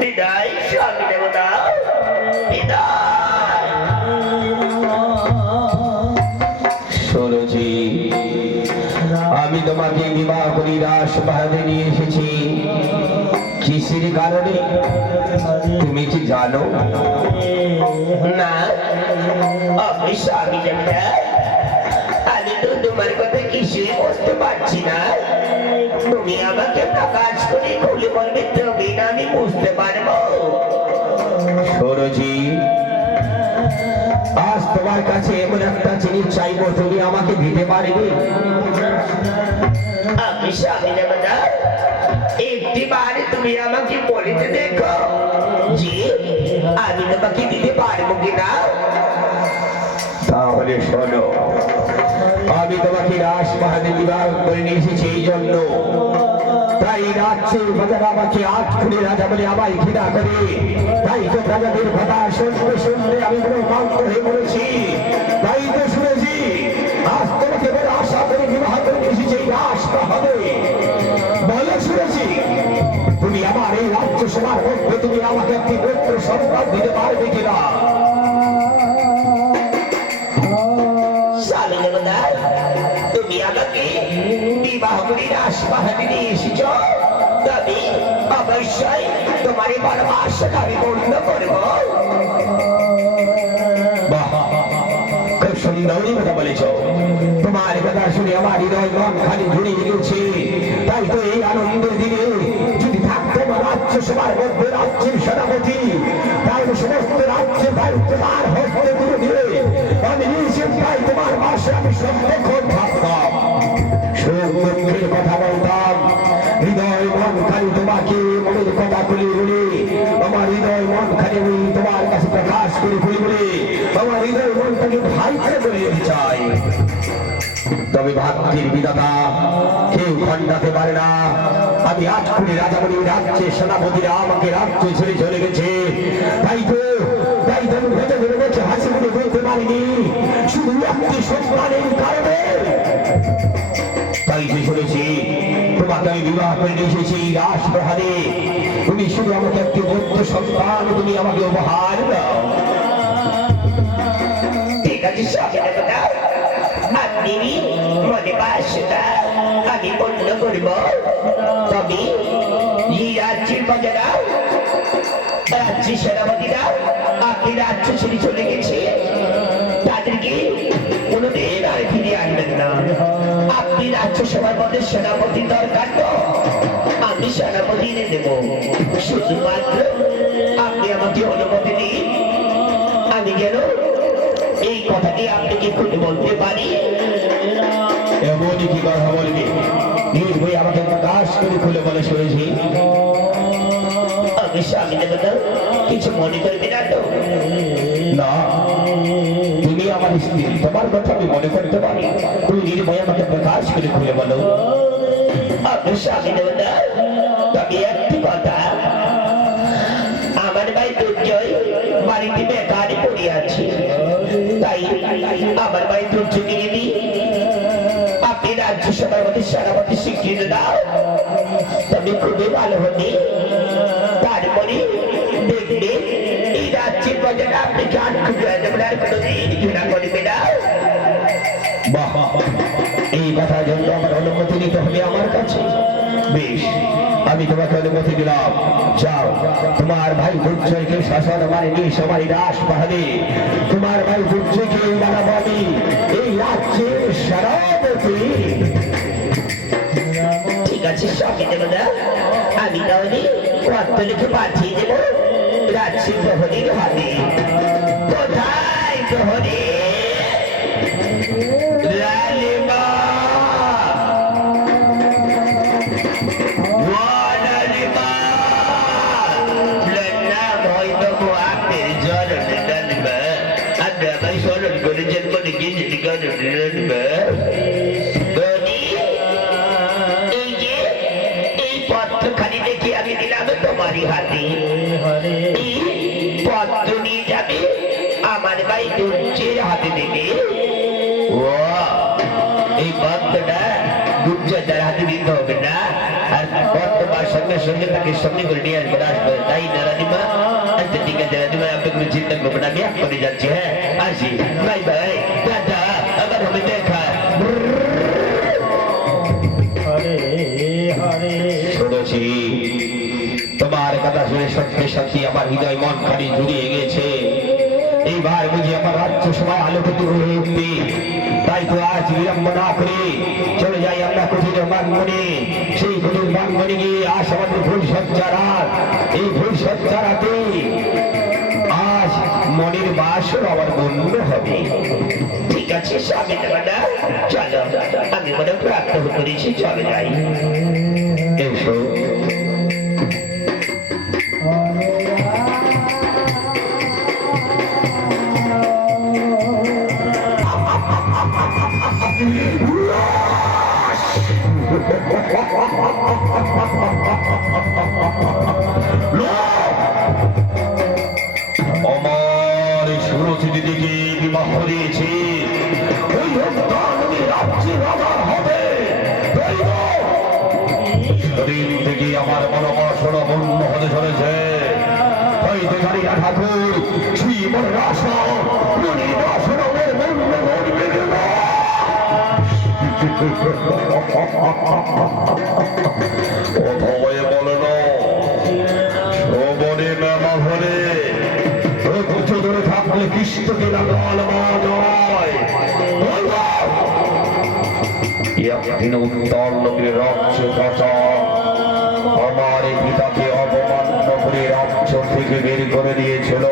বিদায় স্বামী দেবতা, বিদায়। সরোজি, আমি তোমাকে বিবাহ করি রাজবাহাদে নিয়ে এসেছি। কিসের কারণে তুমি কি জানো? না, আপনি স্বামী দেবতা, আমি তো তোমার কথা কিছুই বুঝতে পারছি না। তুমি আমাকে প্রকাশ করে খুলে বলবে, তবে না আমি বুঝতে পারবো। সরোজি, আজ তোমার কাছে এমন একটা জিনিস চাইবো, তুমি আমাকে দিতে পারবে? আপনি স্বামী দেবতা, একটি বার তুমি আমাকে বলিতে দেখো যে আমি তোমাকে দিতে পারবো কিনা। তাহলে শোনো, আমি তোমাকে রাজবাহাদে বিবাহ করে নিয়ে এসেছি এই জন্য। তাই রাজ্যের প্রজারা আমাকে আটখুনি রাজা বলে আমায় ঘৃণা করে। তাই তো প্রজাদের কথা শুনতে শুনতে আমি পুরো ক্লান্ত হয়ে পড়েছি। তাই তো শুনেছি আজ তোমাকে বলে আশা করে বিবাহ করে নিয়ে এসেছি এই রাজবাহাদে। বলে শুনেছি তুমি আমার এই রাজ্য সভার মধ্যে তুমি আমাকে একটি পুত্র সন্তান দিতে পারবে কিনা? স্বামী দেবতা, তুমি আমাকে বিবাহ করে রাজবাহাদে নিয়ে এসেছ, তবে অবশ্যই তোমার এই ভালোবাসাটা আমি পূর্ণ করবো। বাহ, খুব সুন্দর কথা বলেছ। তোমার কথা শুনে আমার হৃদয় মন খালি জুড়িয়ে গেছে। তাই তো এই আনন্দের দিনে যদি থাকতো আমার রাজ্য সভার মধ্যে রাজ্যের সেনাপতি, তাই সমস্ত রাজ্যের দায়িত্ব তার হস্তে তুলে দিয়ে আমি নিজে তাই তোমার পাশে আমি সর্বক্ষণ থাকতাম, সুখ দুঃখের কথা বলতাম। হৃদয় মন খালি তোমাকে মনের কথা খুলে বলে আমার হৃদয় মন খালি আমি তোমার কাছে প্রকাশ করে খুলে বলে আমার হৃদয় মনটাকে ভাই করে বলে দিতে চাই। তবে ভাগ্যের বিধাতা কেউ খণ্ডাতে পারে না। আমি আটখুনি রাজা বলি রাজ্যের সেনাপতিরা আমাকে রাজ্য ছেড়ে চলে গেছে। তাই তো আমি ভেতরে ধরে বসে হাসি করে বলতে পারিনি, শুধু একটি সন্তানের কারণে। তাই তো শুনেছি তোমাকে আমি বিবাহ করে নিয়ে এসেছি রাজপ্রহারে। তুমি শুধু আমাকে একটি পুত্র সন্তান তুমি আমাকে উপহার দাও। ঠিক আছে স্বামী দেবতা, আপনি মনে বাসটা আমি পূর্ণ করব। তবে এই রাজ্যের প্রজারা, রাজ্যের সেনাপতিরা আপনি রাজ্য ছেড়ে চলে গেছে, তাদেরকে কোনোদিন আর ফিরে আনবেন না। আপনি রাজ্য সভার মধ্যে সেনাপতি দরকার, তো আমি সেনাপতি এনে দেব। শুধুমাত্র আপনি আমাকে অনুমতি দিন, আমি যেন এই কথাটি আপনাকে খুলে বলতে পারি। এমনই কি কথা বলবি? নির্ভয় আমাকে প্রকাশ করে খুলে বলে শুনেছি। আমি স্বামী দেবতা, কিছু মনে করবে না তো? না, তুমি আমার স্ত্রী, তোমার কথা আমি মনে করতে পারি। তুমি নির্ভয় আমাকে প্রকাশ করে খুলে বলো। আমি স্বামী দেবতা, তবে একটি কথা, আমার ভাই দুর্জয় বাড়িতে বেকারি পড়ে আছে। তাই আমার ভাই দুর্জয়কে যদি আপনি রাজ্যসভার মধ্যে সেনাপতি স্বীকৃতি দাও, তবে খুবই ভালো হবে। তারপরে দেখবে এই রাজ্যের প্রজারা আপনাকে আটকে দেবেন, আর কোনোদিন ঘৃণা করবে না। বাহ, এই কথার জন্য আমার অনুমতি নিতে হবে আমার কাছে। বেশ, আমি তোমাকে অনুমতি দিলাম। যাও, তোমার ভাই দুর্জয়কে শাসন মানে নিয়ে সবাই রাজপাহাড়ে তোমার ভাই দুর্জয়কে বানাবো আমি এই রাজ্যের সেনাপতি। ঠিক আছে স্বামী দেবতা, আমি তাহলে পত্র লিখে পাঠিয়ে দেব রাজ্যের প্রহরীর হাতে। কোথায় প্রহরী? লালিমা, লালিমা, নাম হয়তো আপের জরণ লালিমা, আপনি আমায় স্মরণ করেছেন বলে গিয়েছি লালিমা। পত্রখানি দেখে আমি দিলাম তোমারই হাতে। এই পত্র নিয়ে যাবে আমার ভাই দুর্জয়ের হাতে দেবে। ও, এই পত্রটা রূপচর্চার হাতে দিতে হবে না। আর বর্তমান সঙ্গে সঙ্গে তাকে সঙ্গে করে নিয়ে আসবো আসবো, তাই না রানীমা? আচ্ছা ঠিক আছে রানীমা, আপনি কোনো চিন্তা করবেন না, আমি এক্ষুনি যাচ্ছি। হ্যাঁ আসি, বাই বাই, দাদা আবার হবে দেখা। শুনেছি তোমার কথা শুনে সত্যি সত্যি আমার হৃদয় মন খালি জুড়িয়ে গেছে। এইবার বুঝি আমার রাজ্য সবাই আলোকিত হয়ে উঠবে। তাই তো আজ বিলম্ব না করে চলে যাই আমরা কুটির বাঙ্গনে। সেই কুটির বাঙ্গনে গিয়ে আজ আমাদের ফুল সজ্জা রাত। এই ফুল সজ্জা রাতে আজ মনের বাসর আমার বন্ধ হবে। ঠিক আছে স্বামী দেবানা, চলো আমি মনে প্রার্থনা করেছি, চলে যাই। এসো। আমার সুরচিতি দিকে বিবাহ দিয়েছি, ওই হত্যানবী রাজ্যে রাজার হবে। সেদিন থেকে আমার মনোবাসনা পূর্ণ হতে চলেছে। তাই তো জানি না ঠাকুর, সেই মনের আশা মনের বাসনা ওর পূর্ণ করবে না। অথবায় বলে না শ্রবণে নামা ভরে ধৈর্য ধরে থাকলে কৃষ্ণকে লাগাল নয়। একদিন উত্তর লোকের রাজ্য প্রজা আমার এই পিতাকে অপমান্য করে রাজ্য থেকে বের করে দিয়েছিল।